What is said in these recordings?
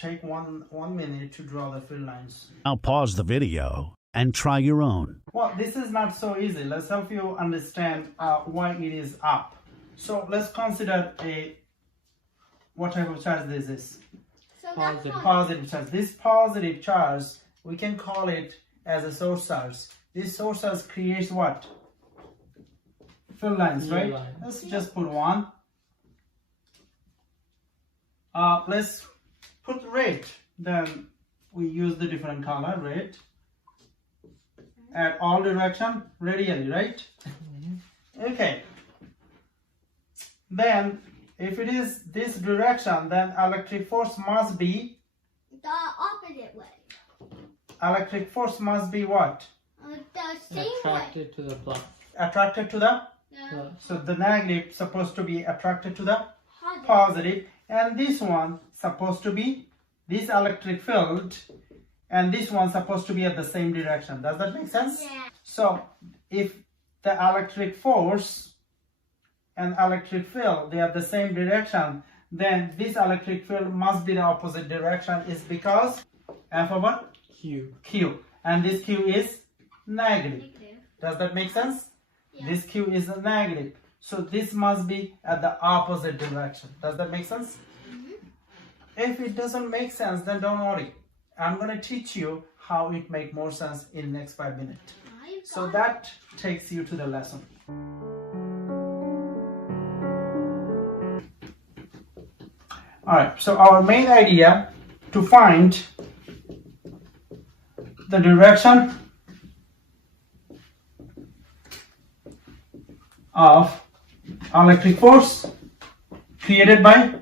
Take one minute to draw the fill lines. Now pause the video and try your own. Well, this is not so easy. Let's help you understand why it is up. So let's consider what type of charge this is. So that's Positive charge. This positive charge, we can call it as a source charge. This source charge creates what? Fill lines, right? Let's just put one. Let's put red. Then we use the different color, red. At all direction, radially, right? Okay. Then, if it is this direction, then electric force must be the opposite way. Electric force must be what? The same Attracted way. to the plus. Attracted to the? Yeah. So the negative supposed to be attracted to the positive, and this one supposed to be this electric field, and this one supposed to be at the same direction. Does that make sense? Yeah. So if the electric force and electric field, they are the same direction, then this electric field must be the opposite direction, is because F over Q, and this Q is negative. Does that make sense? Yeah. This Q is a negative, so this must be at the opposite direction. Does that make sense? If it doesn't make sense, then don't worry. I'm going to teach you how it make more sense in next 5 minutes. So that takes you to the lesson. Alright, so our main idea to find the direction of electric force created by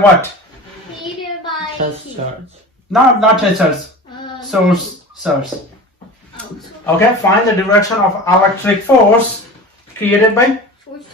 what? Created by Test charge. Not tensors. Source. Okay, find the direction of electric force created by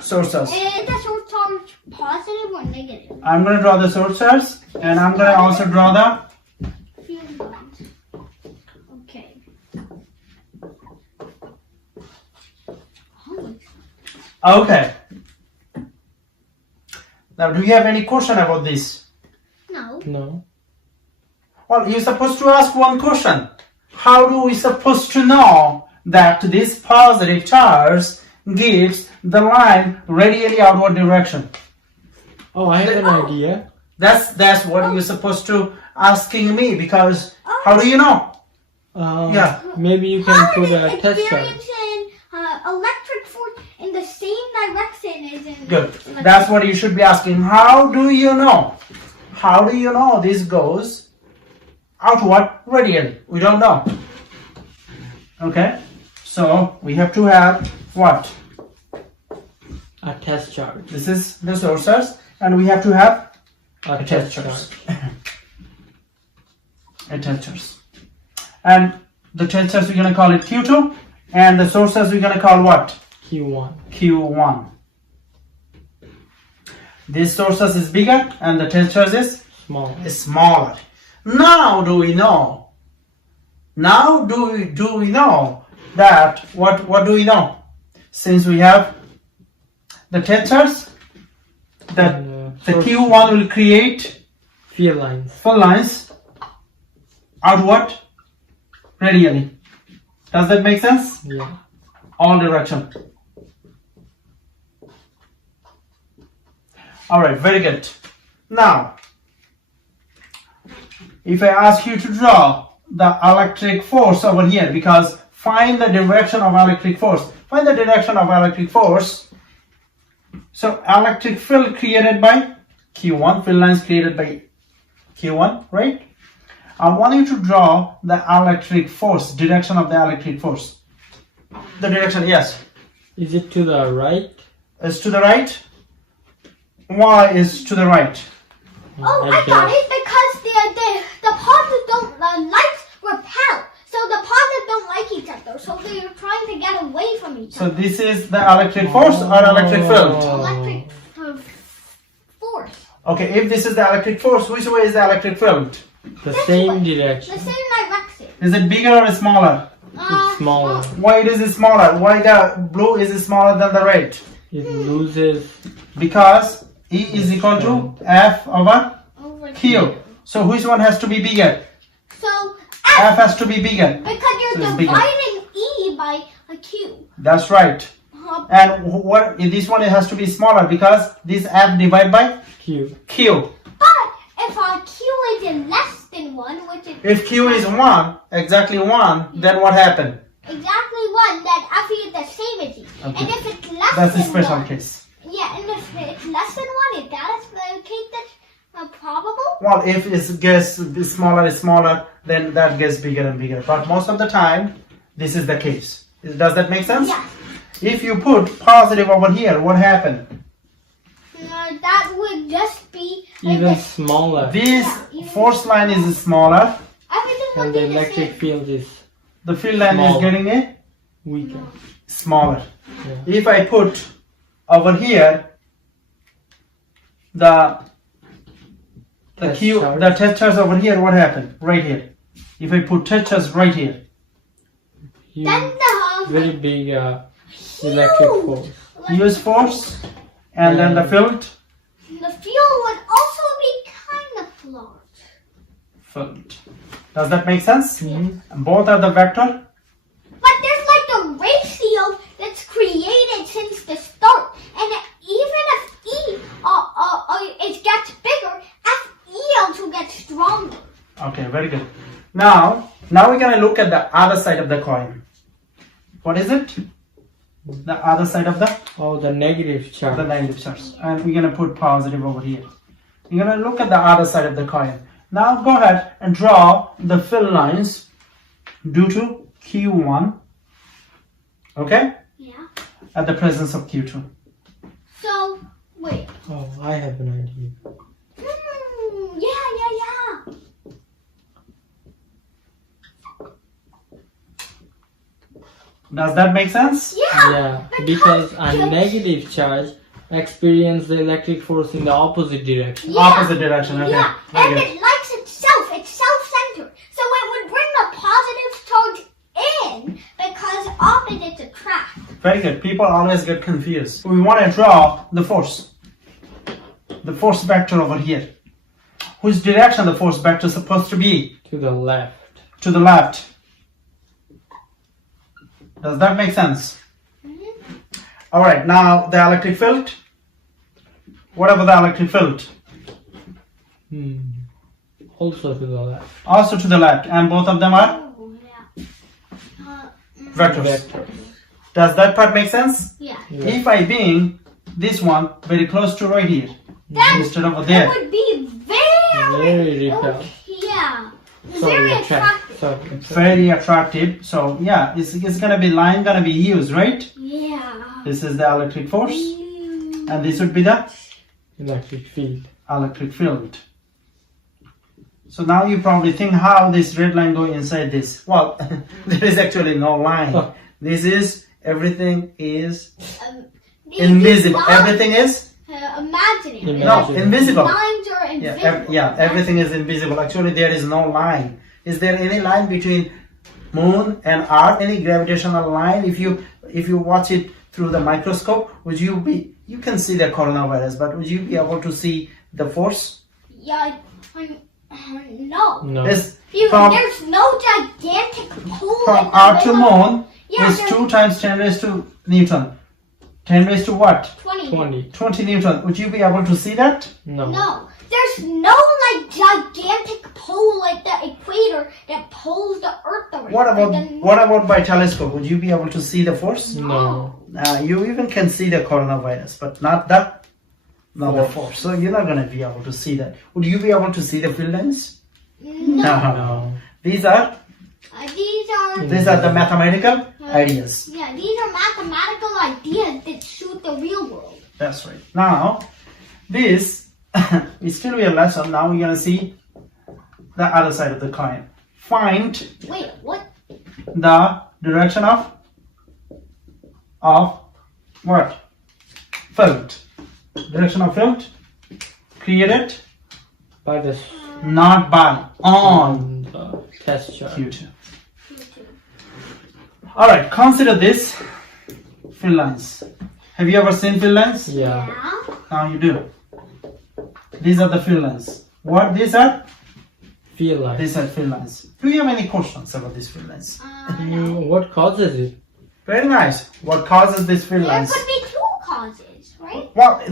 sources. Is the source charge positive or negative? I'm going to draw the source charge, and I'm going to also draw the Field lines. Okay. okay. Now, do you have any question about this? No. No. Well, you're supposed to ask one question. How do we supposed to know that this positive charge gives the line radially outward direction? Oh, I have an idea. That's what you're supposed to asking me, because how do you know? Yeah. Maybe you can put a test charge. Experiencing electric force in the same direction as in. Good. That's what you should be asking. How do you know? How do you know this goes outward radially? We don't know. Okay. So we have to have what? A test charge. This is the sources, and we have to have A test charge. a tensors. And the tensors we're going to call it Q2, and the sources we're going to call what? Q1. Q1. This sources is bigger and the tensors is Small. smaller. Now do we know? Now do we know that what do we know? Since we have the tensors, that And, the source Q1 will create field lines. full lines outward radially. Does that make sense? Yeah. All direction. Alright, very good. Now, if I ask you to draw the electric force over here, because find the direction of electric force. Find the direction of electric force. So, electric field created by Q1, field lines created by Q1, right? I want you to draw the electric force, direction of the electric force. The direction, yes. Is it to the right? Is to the right. Why is to the right? Oh, I got it, because the positives don't, the lights repel. So the positives don't like each other. So they're trying to get away from each So other. this is the electric force or electric field? Electric force. Okay, if this is the electric force, which way is the electric field? The This same way. direction. The same direction. Is it bigger or smaller? It's smaller. Why it is smaller? Why the blue is smaller than the red? It loses. Because E is equal to F over Over Q. here. So which one has to be bigger? So F has to be bigger. because you're So it's bigger. dividing E by a Q. That's right. And what this one it has to be smaller because this F divided by Q. Q. But if our Q is in less than 1, which is If Q is 1, exactly 1, then what happened? exactly 1, then F is the same as E. Okay. And if it's less That's a than special 1, case. yeah, and if it's less than 1, is that a case that's probable? Well, if it gets smaller, then that gets bigger and bigger. But most of the time, this is the case. Does that make sense? Yeah. If you put positive over here, what happened? That would just be like Even this. smaller. This even force line is smaller. Everything would And be the the electric same. field is The field line is Smaller. getting it weaker. smaller. Yeah. If I put over here the Test Q, charge. the test charge over here, what happened? Right here. If I put test charge right here, Huge, Then the very big electric force. use force, and then the field. the field would also be kind of large. Field. Does that make sense? Mhm. Both are the vector. But there's like a ratio that's created since the start, and even if it gets bigger, FE also gets stronger. Okay, very good. Now we're gonna look at the other side of the coin. What is it? The other side of the Oh, the negative charge. negative charge, and we're gonna put positive over here. You're gonna look at the other side of the coin. Now go ahead and draw the fill lines due to Q1. Okay, Yeah. at the presence of Q2. So wait. Oh, I have an idea. Yeah. Does that make sense? Yeah. Yeah, because a negative charge experiences the electric force in the opposite direction. Yeah. Opposite direction. Okay. Yeah, Very and good. it likes itself. It's self-centered, so it would bring the positive charge in because opposites attract. Very good. People always get confused. We want to draw the force vector over here. Which direction the force vector is supposed to be? To the left. To the left. Does that make sense? All right. Now the electric field. What about the electric field? Also to the left. Also to the left, and both of them are Oh, yeah. vectors. Vector. Does that part make sense? Yeah. Yeah. If I being this one very close to right here Then instead of it there, would be very repelled. yeah. So Very attractive. attractive. very attractive. So yeah, it's gonna be line gonna be used, right? Yeah. This is the electric force, and this would be the Electric field. electric field. So now you probably think how this red line go inside this. Well, there is actually no line. This is everything is These invisible. lines, Everything is imaginary. no invisible. Lines are invisible. Everything is invisible. Actually, there is no line. Is there any line between moon and earth? Any gravitational line? If you watch it through the microscope, you can see the coronavirus, but would you be able to see the force? Yeah. No. No. It's There's from no gigantic pole. from in the earth to middle. moon Yeah, is there's 2 times 10 raised to Newton. 10 raised to what? 20. 20. 20 Newton. Would you be able to see that? No. No, there's no like gigantic pole like the equator that pulls the Earth around. What about by telescope? Would you be able to see the force? No. You even can see the coronavirus, but not the force. So you're not gonna be able to see that. Would you be able to see the field lines? No. No. These are These are the mathematical ideas. yeah, these are mathematical ideas that suit the real world. That's right. Now, this is still a lesson. Now we're gonna see the other side of the coin. Find Wait, what? the direction of what? Field. Direction of field created By the not by on the test chart. Q2. All right, consider this field lines. Have you ever seen field lines? Yeah. Now you do. These are the field lines. What these are? Feel like. These are field lines. Do you have any questions about these field lines? What causes it? Very nice. What causes these field There lines? could be two causes, right? Well,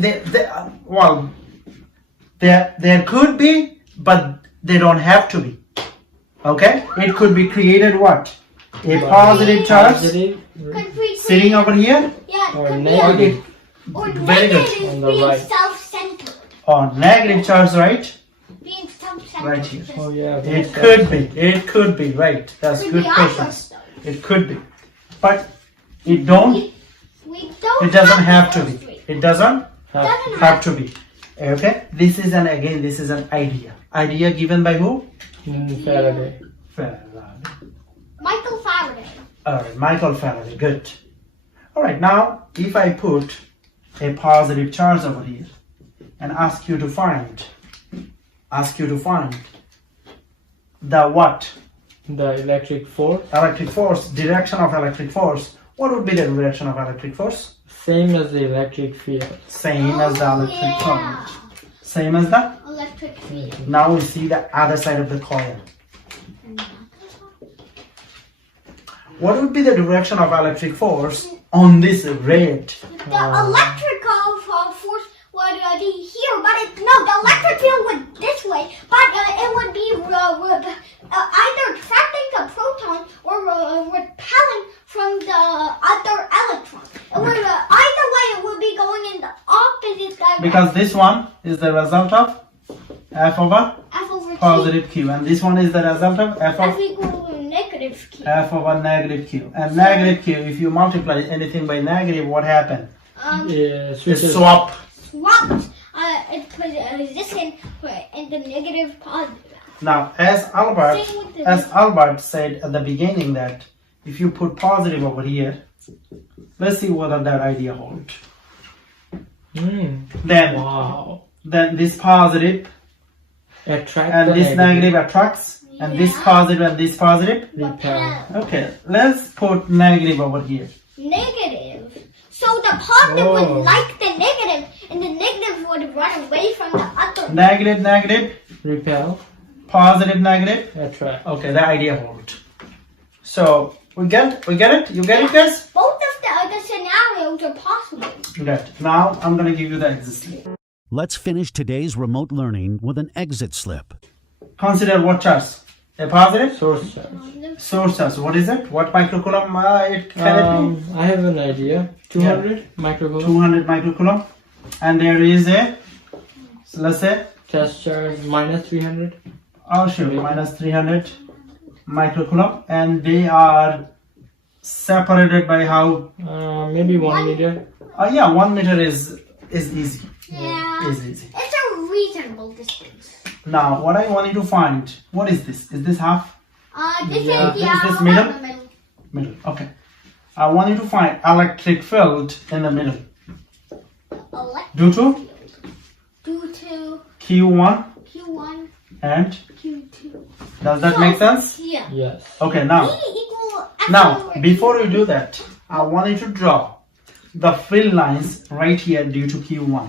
there could be, but they don't have to be. Okay? It could be created what? A positive charge Positive Could be sitting over here, yeah, or could negative. Or Very good. negative On the being right. self-centered. or negative charge, right? Being self-centered. Right here. Oh yeah. It could be. It could be, right? That's Could good be questions. others, It could be. But it don't, We don't it doesn't have to those be. three. It doesn't Doesn't have to be. Okay? This is an idea. Idea given by who? Faraday. Faraday. Michael Faraday. Alright, Michael Faraday, good. Alright, now if I put a positive charge over here and ask you to find the what? The electric force. Electric force, direction of electric force. What would be the direction of electric force? Same as the electric field. Same as the electric yeah. current. Same as the. Electric field. Now we see the other side of the coin. What would be the direction of electric force on this red? The electrical force would be here, but the electric field would this way, but it would be either trapping the proton or repelling from the other electron. It would either way it would be going in the opposite direction. Because this one is the result of F over F over T. positive Q, and this one is the result of F F of equal to negative Q. F over negative Q. And negative Q, if you multiply anything by negative, what happened? Yeah, It switches. swap. Swapped. It was resistant in the negative positive. Now, as Albert said at the beginning that if you put positive over here, let's see whether that idea holds. Wow. Then this positive Attract and the this negative attracts, and this positive and this positive. Repel. Okay, let's put negative over here. Negative. So the positive Oh. would like the negative, and the negative would run away from the other. Negative, negative, Repel. positive, negative. Attract. Okay, the idea holds. So we get it? You get it, guys? Both of the scenarios are possible. Good. Now I'm gonna give you the exit slip. Let's finish today's remote learning with an exit slip. Consider what charge? A positive Source charge. source charge. What is it? What microcoulomb it can it I have an idea. 200 be? microcoulomb. 200 microcoulomb. And there is a, so let's say, Test charge minus 300. oh sure, minus 300 microcoulomb. And they are separated by how? Maybe 1 meter. Yeah, 1 meter is easy. Yeah. Is easy. It's a reasonable distance. Now, what I want you to find, what is this? Is this half? This Yeah. is yeah, Is this about middle? the middle. Middle. Okay. I want you to find electric field in the middle. Electric Due to field. Due to Q1 Q1, and Q2. does that make sense? Yeah. Yes. Okay, E now equal F Now, over before you do that, I want you to draw the fill lines right here due to Q1.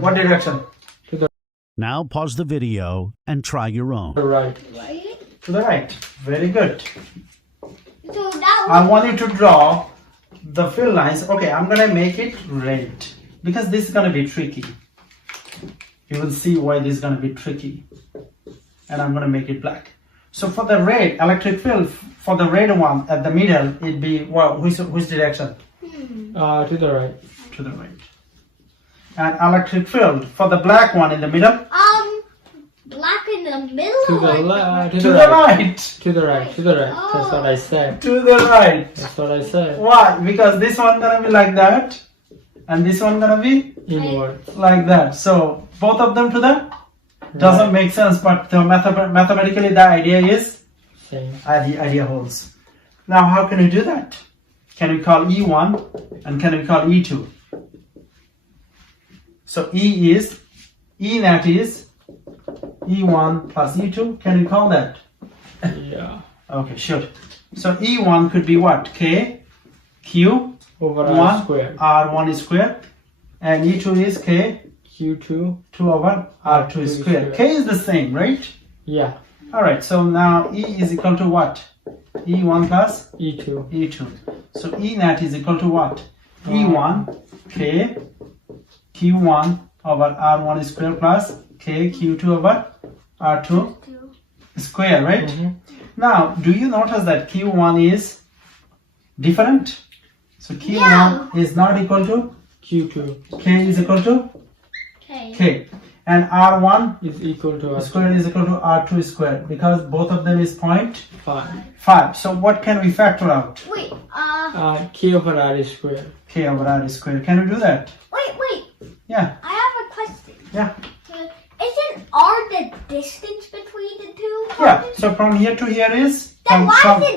What direction? Now pause the video and try your own. Right. right? To the right. Very good. So that I was want you to draw the fill lines. Okay, I'm gonna make it red because this is gonna be tricky. You will see why this is gonna be tricky. And I'm gonna make it black. So for the red electric field, for the red one at the middle, it'd be, well, which direction? To the right. To the right. And electric field for the black one in the middle? black in the middle. To the or left. To the right. To the right. To the right. That's what I said. To the right. That's what I said. Why? Because this one gonna be like that, and this one gonna be Inward. like that. So both of them to the doesn't make sense, but the mathematically the idea is Same. the idea holds. Now how can we do that? Can we call E1 and can we call E2? So E net is E1 plus E2. Can we call that? Yeah. Okay, sure. So E1 could be what? K, Q, Over 1, R squared. R1 is square, and E2 is K, Q2. 2 over R2 square. K is the same, right? Yeah. Alright, so now E is equal to what? E1 plus E2. E2. So E net is equal to what? E1 K Q1 over R1 square plus K Q2 over R2 square, right? Now, do you notice that Q1 is different? So Q1 is not equal to Q2 K is equal to Okay. K. And R1 is equal to square is equal to R2 square because both of them is 0.5. 5. So what can we factor out? Wait, K over R square. K over R square. Can we do that? wait. Yeah. I have a question. Yeah. Isn't R the distance between the two? Yeah. So from here to here is Then why from is it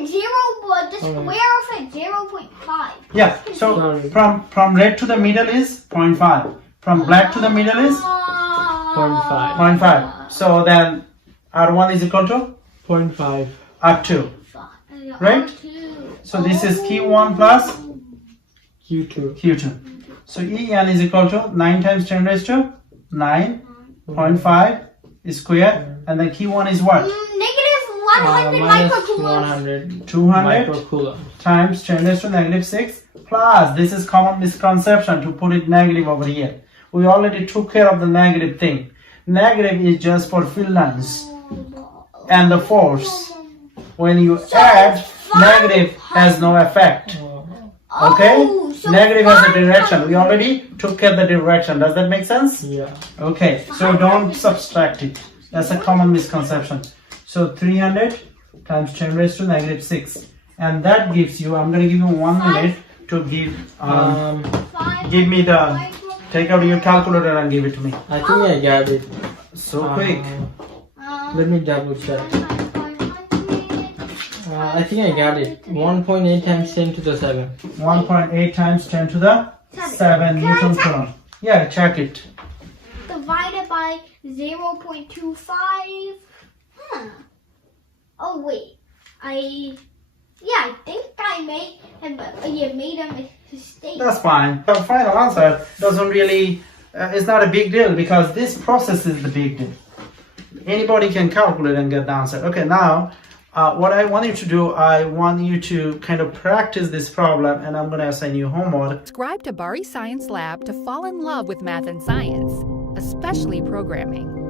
the square of it 0.5? yeah. So Sorry. from red to the middle is 0.5. From black to the middle is 0.5. 0.5. So then R1 is equal to 0.5. R2. Right? So this is Q1 plus Q2. Q2. So En is equal to 9 times 10 raised to 9.5 square, and then Q1 is what? Negative 100 Minus microcoulombs. 100 200 microcoulombs. times 10 raised to negative 6 plus, this is common misconception to put it negative over here. We already took care of the negative thing. Negative is just for filters and the force. When you add, negative has no effect. Okay? Oh, so Negative has a direction. 500. We already took care of the direction. Does that make sense? Yeah. Okay, so don't subtract it. That's a common misconception. So 300 times 10 raised to negative 6. And that gives you, I'm going to give you 1 minute to give give me the, take out your calculator and give it to me. I think I got it. So quick. Let me double check. I think I got it. 1.8 times 10 to the 7. 1.8 times 10 to the 7 Newton coulomb. Yeah, check it. Divided by 0.25. Oh wait, I think I made a mistake. That's fine. The final answer doesn't really, it's not a big deal because this process is the big deal. Anybody can calculate and get the answer. Okay, now what I want you to do, I want you to kind of practice this problem, and I'm going to assign you homework. Subscribe to Bari Science Lab to fall in love with math and science, especially programming.